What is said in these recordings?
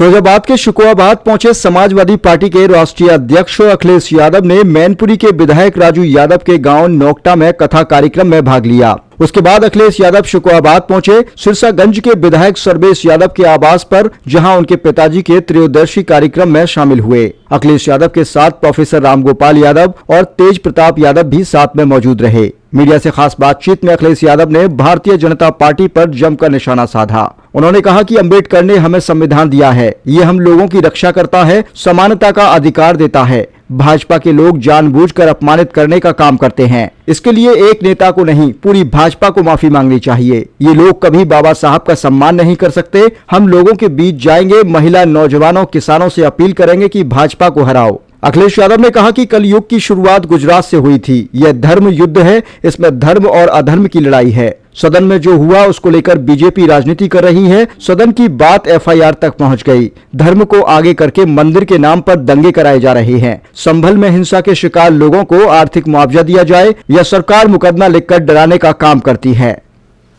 फिरोजाबाद के शुकुआबाद पहुंचे समाजवादी पार्टी के राष्ट्रीय अध्यक्ष अखिलेश यादव ने मैनपुरी के विधायक राजू यादव के गांव नोकटा में कथा कार्यक्रम में भाग लिया। उसके बाद अखिलेश यादव शुकुआबाद पहुंचे सिरसागंज के विधायक सर्वेश यादव के आवास पर, जहां उनके पिताजी के त्रयोदशी कार्यक्रम में शामिल हुए। अखिलेश यादव के साथ प्रोफेसर रामगोपाल यादव और तेज प्रताप यादव भी साथ में मौजूद रहे। मीडिया से खास बातचीत में अखिलेश यादव ने भारतीय जनता पार्टी पर जमकर निशाना साधा। उन्होंने कहा कि अंबेडकर ने हमें संविधान दिया है, ये हम लोगों की रक्षा करता है, समानता का अधिकार देता है। भाजपा के लोग जानबूझकर अपमानित करने का काम करते हैं। इसके लिए एक नेता को नहीं, पूरी भाजपा को माफी मांगनी चाहिए। ये लोग कभी बाबा साहब का सम्मान नहीं कर सकते। हम लोगों के बीच जाएंगे, महिला, नौजवानों, किसानों से अपील करेंगे कि भाजपा को हराओ। अखिलेश यादव ने कहा कि कलयुग की शुरुआत गुजरात से हुई थी। यह धर्म युद्ध है, इसमें धर्म और अधर्म की लड़ाई है। सदन में जो हुआ उसको लेकर बीजेपी राजनीति कर रही है। सदन की बात एफआईआर तक पहुंच गई। धर्म को आगे करके मंदिर के नाम पर दंगे कराए जा रहे हैं। संभल में हिंसा के शिकार लोगों को आर्थिक मुआवजा दिया जाए, यह सरकार मुकदमा लिखकर डराने का काम करती है।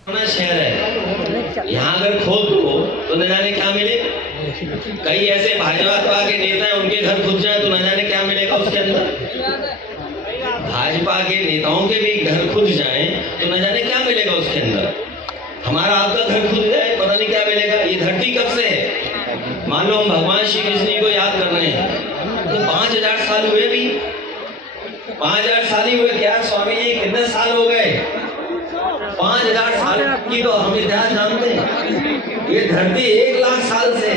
यहाँ अगर खोद दो तो न जाने क्या मिले। कई ऐसे भाजपा के नेता हैं, उनके घर खुद जाए तो न जाने क्या मिलेगा उसके अंदर। भाजपा के नेताओं के भी घर खुद जाएं तो न जाने क्या मिलेगा उसके अंदर। हमारा आपका घर खुद जाए, पता नहीं क्या मिलेगा। ये धरती कब से है? मान लो हम भगवान श्री कृष्ण को याद कर रहे हैं तो 5000 साल हुए भी, 5000 साल ही हुए क्या स्वामी जी? कितने साल हो गए? 5000 साल की तो हम इतिहास जानते हैं। ये धरती 1 लाख साल से,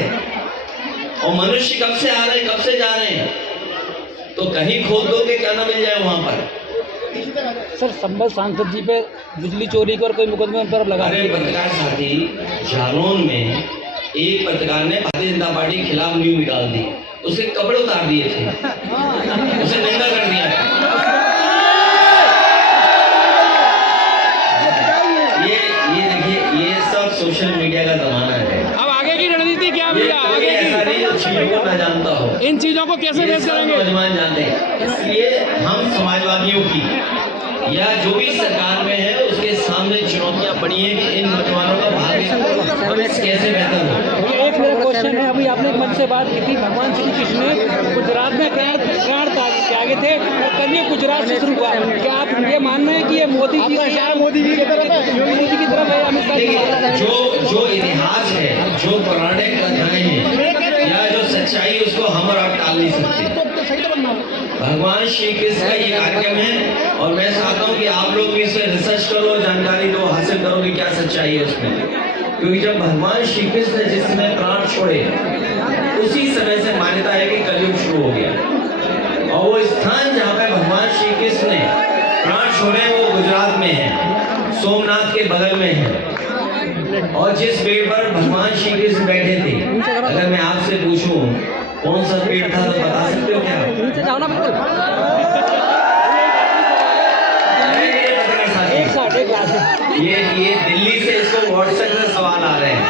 और मनुष्य कब से आ रहे हैं, कब से जा रहे हैं। तो कहीं खोद दो के क्या ना मिल जाए वहां पर। सर, संभल सांसद जी पे बिजली चोरी कर कोई मुकदमे उन पर लगा रहे। पत्रकार साथी जालौन में एक पत्रकार ने भारतीय जनता पार्टी के खिलाफ न्यूज निकाल दी, उसके कपड़े उतार दिए थे, उसे नंगा कर दिया है। ये देखिए, ये सब सोशल मीडिया का जमाना है। अब आगे की रणनीति क्या भैया? आगे की चीजों को ना जानता हो, इन चीजों को कैसे फेस करेंगे? नौजवान जानते हैं। इसलिए हम समाजवादियों की या जो भी सरकार में है उसके सामने चुनौतियां पड़ी हैं कि इन नौजवानों का भाग्य कैसे बेहतर हो। एक मेरा क्वेश्चन है, अभी आपने एक मंच से बात की थी, भगवान श्री कृष्ण ने गुजरात में प्राण त्यागे थे और कल ये गुजरात से शुरू हुआ। क्या आप ये मानना है कि ये मोदी जी की तरफ है, योगी जी की तरफ है, अमित शाह की? जो इतिहास है, जो पौराणिक कथाएं हैं या जो सच्चाई, उसको हम और आप टाल नहीं सकते। भगवान श्री कृष्ण का ये कार्यक्रम है और मैं चाहता हूँ कि आप लोग भी इसमें रिसर्च करो, जानकारी दो, हासिल करो कि क्या सच्चाई है उसमें। क्योंकि जब भगवान श्री कृष्ण ने जिस समय प्राण छोड़े, उसी समय से मान्यता है कि कलयुग शुरू हो गया। और वो स्थान जहाँ पे भगवान श्री कृष्ण ने प्राण छोड़े वो गुजरात में है, सोमनाथ के बगल में है। और जिस पेड़ पर भगवान श्री कृष्ण बैठे थे, अगर मैं आपसे पूछूं कौन सा पेड़ था तो बता सकते हो क्या? ये दिल्ली से इसको व्हाट्सएप में सवाल आ रहे हैं।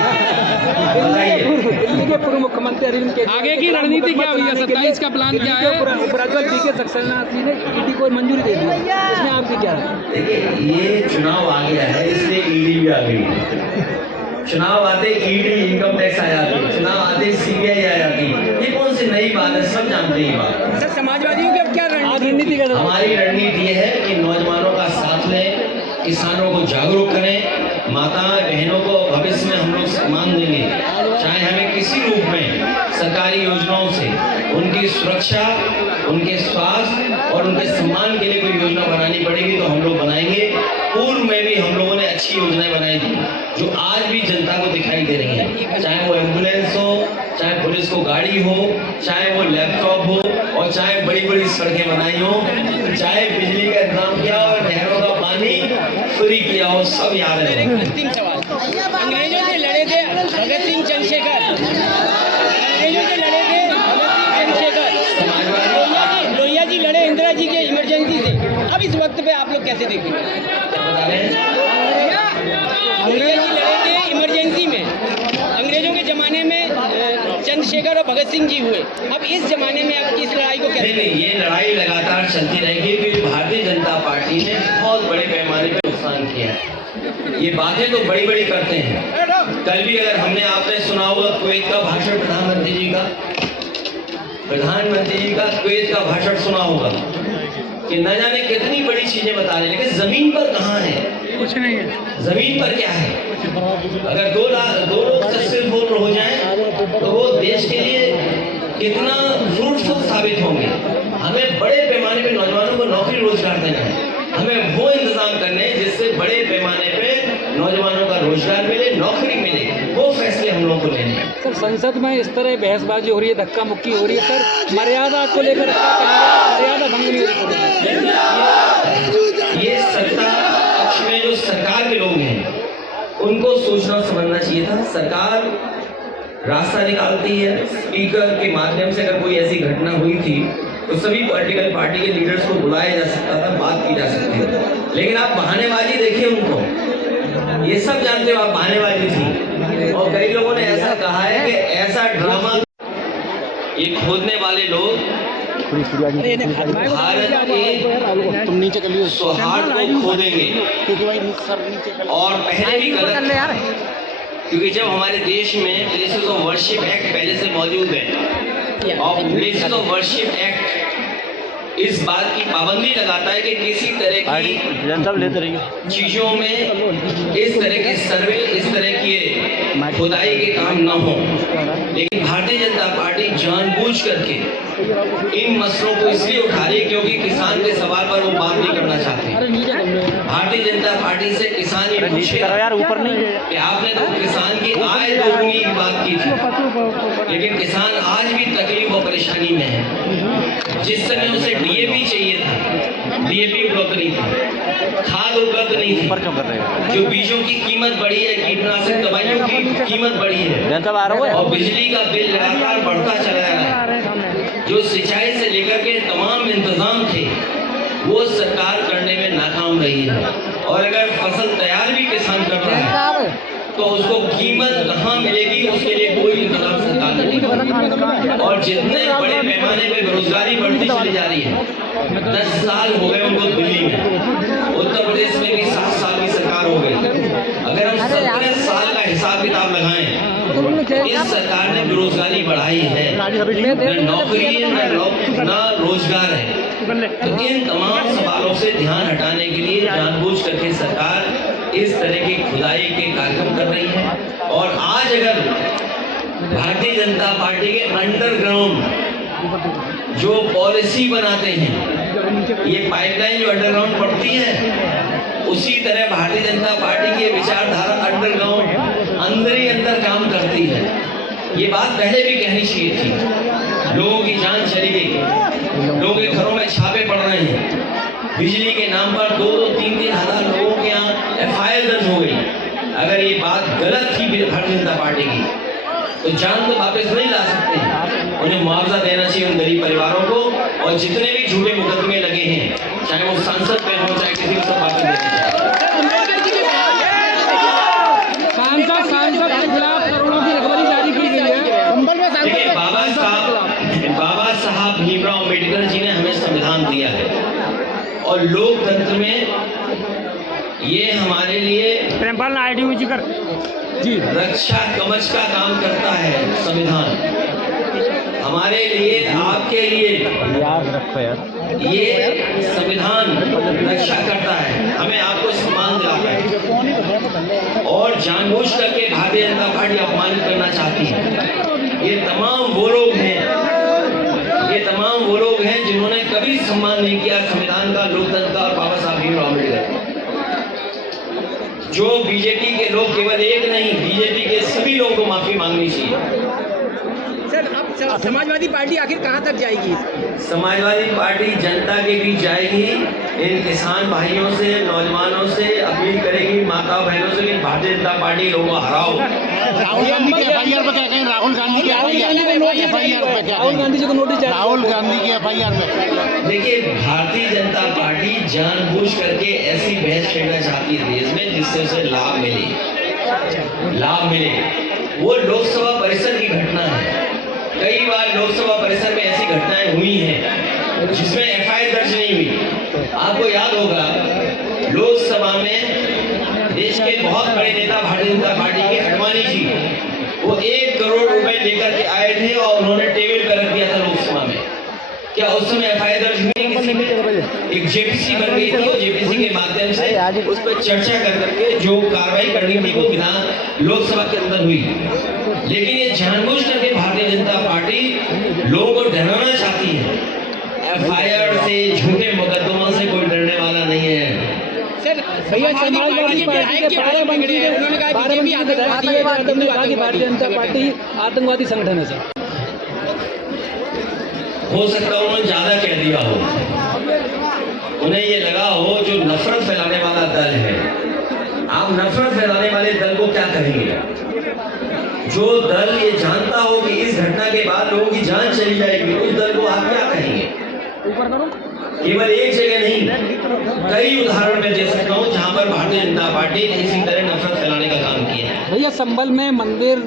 दिल्ली के पूर्व मुख्यमंत्री अरविंद केजरीवाल, आगे की रणनीति क्या हुई है? 27 का प्लान क्या है? उपराज्यपाल पी के सक्सेना जी ने ईडी को मंजूरी दे दी, इसमें आपकी क्या है? देखिए, ये चुनाव आ गया है, इसलिए ईडी भी आ गई। चुनाव आते ईडी, इनकम टैक्स आ जाती, चुनाव आते सीबीआई आ जाती। ये कौन सी नई बात है? सब जानते हैं बात। सर, समाजवादियों की अब क्या रणनीति है? हमारी रणनीति ये है कि नौजवानों का साथ लें, किसानों को जागरूक करें, माता बहनों को भविष्य में हम लोग सम्मान देंगे। चाहे हमें किसी रूप में सरकारी योजनाओं से उनकी सुरक्षा, उनके स्वास्थ्य और उनके सम्मान के लिए कोई योजना बनानी पड़ेगी तो हम लोग बनाएंगे। पूर्व में भी हम लोगों ने अच्छी योजनाएं बनाई थी जो आज भी जनता को दिखाई दे रही हैं। चाहे वो एम्बुलेंस हो, चाहे पुलिस को गाड़ी हो, चाहे वो लैपटॉप हो, और चाहे बड़ी बड़ी सड़कें बनाई हो, चाहे बिजली का इंतजाम किया और नहरों का पानी फ्री किया हो, सब याद है। अंतिम सवाल, अंग्रेजों से लड़े थे भगत सिंह चंद्रशेखर, अंग्रेजों से लड़े थे भगत सिंह चंद्रशेखर, लोहिया जी लड़े इंदिरा जी के इमरजेंसी से। अब इस वक्त पे आप लोग कैसे देखेंगे? लोहिया जी लड़े थे इमरजेंसी में, अंग्रेजों के जमाने में चंद्रशेखर और भगत सिंह जी हुए। अब इस जमाने में आप इस लड़ाई को कैसे? नहीं, ये लड़ाई लगातार चलती रहेगी क्योंकि भारतीय जनता पार्टी ने बहुत बड़े पैमाने पर नुकसान इस्तेमाल किया है। ये बातें तो बड़ी बड़ी करते हैं। कल भी अगर आपने सुना होगा कुवैत का भाषण, प्रधानमंत्री जी का कुवैत का भाषण सुना होगा कि न जाने कितनी बड़ी चीजें बता रहे, लेकिन जमीन पर कहाँ है? कुछ नहीं है। जमीन पर क्या है? अगर दो लोग सक्सेसफुल हो जाएं तो वो देश के लिए कितना फ्रूटफुल साबित होंगे। हमें बड़े पैमाने पे नौजवानों को नौकरी रोजगार देना है। हमें वो इंतजाम करने हैं जिससे बड़े पैमाने पे नौजवानों का रोजगार मिले, नौकरी मिले। वो फैसले हम लोगों को लेने हैं। सर, संसद में इस तरह बहसबाजी हो रही है, धक्का मुक्की हो रही है, सर मर्यादा को लेकर क्या कहेंगे? मर्यादा भंग नहीं हो रही। ये सत्ता पक्ष में जो सरकार के लोग हैं उनको सोचना समझना चाहिए था। सरकार रास्ता निकालती है, स्पीकर के माध्यम से अगर कोई ऐसी घटना हुई थी तो सभी पॉलिटिकल पार्टी के लीडर्स को बुलाया जा सकता था, बात की जा सकती थी। लेकिन आप बहानेबाजी देखिए उनको, ये सब जानते हो आप बहानेबाजी थी। और कई लोगों ने ऐसा कहा है कि ऐसा ड्रामा, ये खोदने वाले लोग भारत के सौहार्द को खोदेंगे। और पहले भी गलत, क्योंकि जब हमारे देश में प्लेसेस ऑफ वर्शिप एक्ट पहले से मौजूद है और प्लेसेस ऑफ वर्शिप एक्ट इस बात की पाबंदी लगाता है कि किसी तरह की चीजों में इस तरह के सर्वे, इस तरह की खुदाई के काम न हो। लेकिन भारतीय जनता पार्टी जानबूझ करके इन मसलों को इसलिए उठा रही है क्योंकि किसान के सवाल पर वो बात नहीं करना चाहते। भारतीय जनता पार्टी से किसान ये पूछेगा कि आपने तो किसान की आय दोगुनी की बात की थी, लेकिन किसान आज भी तकलीफ और परेशानी में है। जिस समय उसे डीएपी चाहिए था, डीएपी उपलब्ध नहीं था, खाद उपलब्ध नहीं थी, जो बीजों की कीमत बढ़ी है, कीटनाशक दवाइयों की कीमत बढ़ी है, और बिजली का बिल लगातार बढ़ता चला जा रहा है। जो सिंचाई से लेकर के तमाम इंतजाम थे वो सरकार करने में नाकाम रही है। और अगर फसल तैयार भी किसान कर रहा है तो उसको कीमत कहाँ मिलेगी, उसके लिए कोई इंतजाम सरकार नहीं कर रही। और जितने बड़े पैमाने पे बेरोजगारी बढ़ती चली जा रही है, 10 साल हो गए उनको दिल्ली में, उत्तर प्रदेश में भी 7 साल की सरकार हो गई। अगर हम 17 साल का हिसाब किताब लगाएं, इस सरकार ने बेरोजगारी बढ़ाई है, न नौकरी है न रोजगार है। तो इन तमाम सवालों से ध्यान हटाने के लिए जानबूझ करके सरकार इस तरह की खुदाई के कार्यक्रम कर रही है। और आज अगर भारतीय जनता पार्टी के अंडरग्राउंड जो पॉलिसी बनाते हैं, ये पाइपलाइन जो अंडरग्राउंड पड़ती है, उसी तरह भारतीय जनता पार्टी की विचारधारा अंडरग्राउंड अंदर ही अंदर काम करती है। ये बात पहले भी कहनी चाहिए थी। लोगों की जान चली गई, लोगों के घरों में छापे पड़ रहे हैं, बिजली के नाम पर 2-2, 3-3 हज़ार लोगों के यहाँ एफआईआर दर्ज हो गई। अगर ये बात गलत थी भारतीय जनता पार्टी की तो जान तो वापस नहीं ला सकते। उन्हें मुआवजा देना चाहिए उन गरीब परिवारों को, और जितने भी झूठे मुकदमे लगे हैं, चाहे वो सांसद पे हो चाहे किसी को, वापस देना चाहिए। सांसद के खिलाफ करोड़ों की रिकवरी जारी की गई है। देखिए, बाबा साहब भीमराव अम्बेडकर जी ने हमें संविधान दिया है और लोकतंत्र में ये हमारे लिए रक्षा कवच का काम करता है। संविधान हमारे लिए, आपके लिए ये संविधान रक्षा करता है, हमें आपको सम्मान दिलाता है। और जानबूझ करके भारतीय जनता पार्टी अपमानित करना चाहती है। ये तमाम वो लोग हैं जिन्होंने कभी सम्मान नहीं किया संविधान का, लोकतंत्र का और बाबा साहब भीमराव अम्बेडकर। जो बीजेपी के लोग, केवल एक नहीं, बीजेपी के सभी लोगों को माफी मांगनी चाहिए। सर, अब समाजवादी पार्टी आखिर कहां तक जाएगी? समाजवादी पार्टी जनता के बीच जाएगी, इन किसान भाइयों से, नौजवानों से अपील करेगी, माता बहनों से कि भारतीय जनता पार्टी लोगों को हराओ। राहुल गांधी की एफआईआर पे क्या कहें? राहुल गांधी की एफआईआर पे क्या? राहुल गांधी जी को नोटिस, राहुल गांधी की एफआईआर में देखिए, भारतीय जनता पार्टी जानबूझ करके ऐसी बहस छेड़ना चाहती है देश में जिससे उसे लाभ मिले। वो लोकसभा परिसर की घटना है। कई बार लोकसभा परिसर में ऐसी घटनाएं हुई हैं जिसमें एफआईआर दर्ज नहीं हुई। आपको याद होगा लोकसभा में देश के बहुत बड़े नेता भारतीय जनता पार्टी के अडवाणी जी, वो 1 करोड़ रुपए लेकर के आए थे और उन्होंने टेबल पर रख दिया था लोकसभा में। क्या उस समय एफआईआर दर्ज हुई किसी में? एक जेपीसी बन गई थी और जेपीसी के माध्यम से उस पर चर्चा कर करके जो कार्रवाई करनी थी वो विधान लोकसभा के अंदर हुई। लेकिन ये जानबूझ करके भारतीय जनता पार्टी लोगों को डराना चाहती है। एफआईआर से, झूठे मुकदमों से कोई डरने वाला नहीं है। सर भैया समाजवादी पार्टी के 12 मंत्री हैं, उन्होंने कहा बीजेपी आतंकवादी है, भारतीय जनता पार्टी आतंकवादी संगठन है सर। हो सकता है उन्होंने ज्यादा कह दिया हो, उन्हें ये लगा हो जो नफरत फैलाने वाला दल है। आप नफरत फैलाने वाले दल को क्या कहेंगे? जो दल ये जानता हो कि इस घटना के बाद लोगों की जान चली जाएगी, उस दल को आप क्या कहेंगे? केवल एक जगह नहीं, कई उदाहरण मैं दे सकता हूँ जहाँ पर भारतीय जनता पार्टी ने इसी तरह नफरत फैलाने का काम किया है। भैया संभल में मंदिर